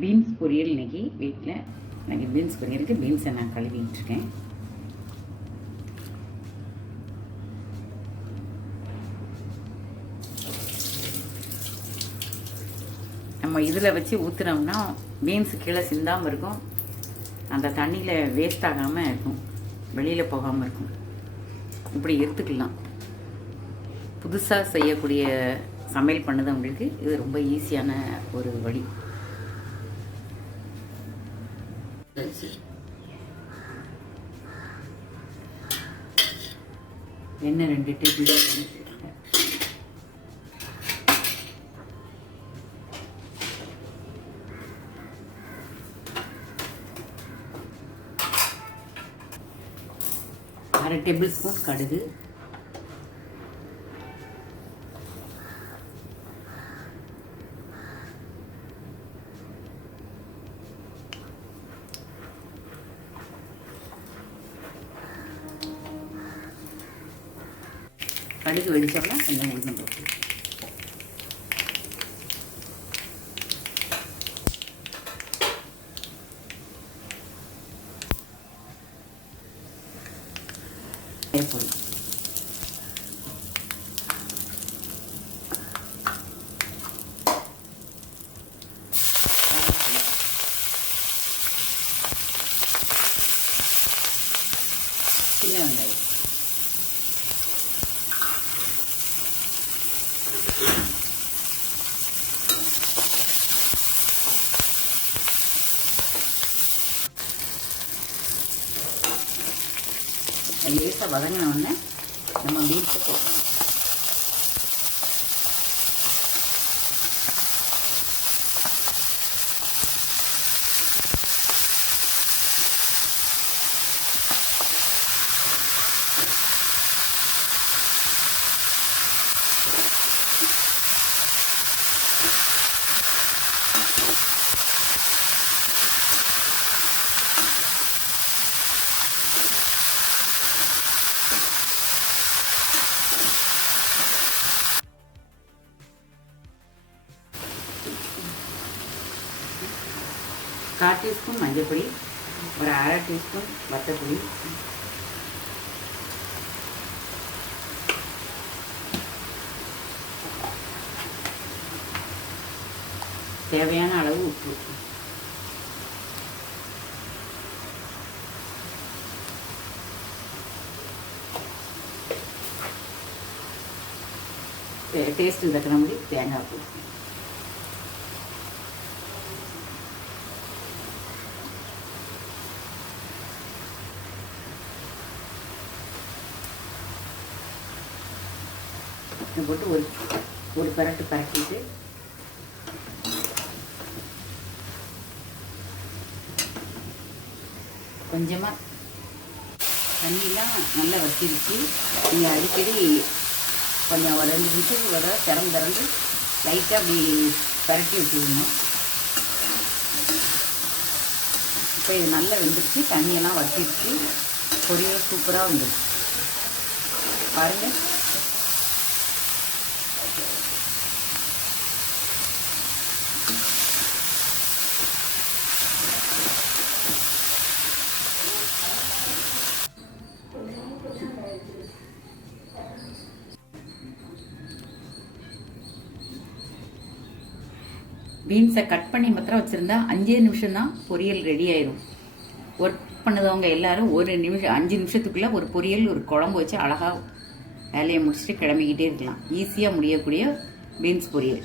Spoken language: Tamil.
பீன்ஸ் பொரியல் இன்றைக்கி வீட்டில். இன்றைக்கி பீன்ஸ் பொரியலுக்கு பீன்ஸை நான் கழுவிட்டுருக்கேன். நம்ம இதில் வச்சு ஊற்றுனோம்னா பீன்ஸு கீழே சிந்தாமல் இருக்கும், அந்த தண்ணியில் வேஸ்ட் ஆகாமல் இருக்கும், வெளியில் போகாமல் இருக்கும். இப்படி எடுத்துக்கலாம். புதுசாக செய்யக்கூடிய சமையல் பண்ணுறவங்களுக்கு இது ரொம்ப ஈஸியான ஒரு வழி. எண்ணெய் 2 டேபிள் ஸ்பூன். அரை டேபிள் ஸ்பூன் கடுகு, கடுகு வெடிச்சோம்னா கொஞ்சம் உளுந்தம் பருப்பு, பொடி, சின்ன வெங்காயம், லேசாக வதங்கினோடனே நம்ம பீன்ஸை போடணும். கால் டீஸ்பூன் மஞ்சள், ஒரு அரை டீஸ்பூன் வத்தப்பொடி, தேவையான அளவு உப்பு, டேஸ்ட்டு தக்கிற மாதிரி தேங்காய் பூ. போட்டு ஒரு பரட்டிட்டு கொஞ்சமாக தண்ணியெலாம் நல்லா வச்சிருச்சு. நீங்கள் அடிக்கடி கொஞ்சம் ஒரு 2 நிமிஷத்துக்கு வர திறந்து லைட்டாக அப்படி பரட்டி வச்சுக்கணும். இப்போ இது நல்லா வெந்துருச்சு, தண்ணியெல்லாம் வச்சிருச்சு, பொரியல் சூப்பராக வந்துருச்சு பாருங்கள். பீன்ஸை கட் பண்ணி மாத்திரம் வச்சுருந்தா 5 நிமிஷம் தான் பொரியல் ரெடி ஆயிடும். ஒர்க் பண்ணுறவங்க எல்லோரும் 5 நிமிஷத்துக்குள்ளே ஒரு பொரியல், ஒரு குழம்பு வச்சு அழகாக வேலையை முடிச்சுட்டு கிளம்பிக்கிட்டே இருக்கலாம். ஈஸியாக முடியக்கூடிய பீன்ஸ் பொரியல்.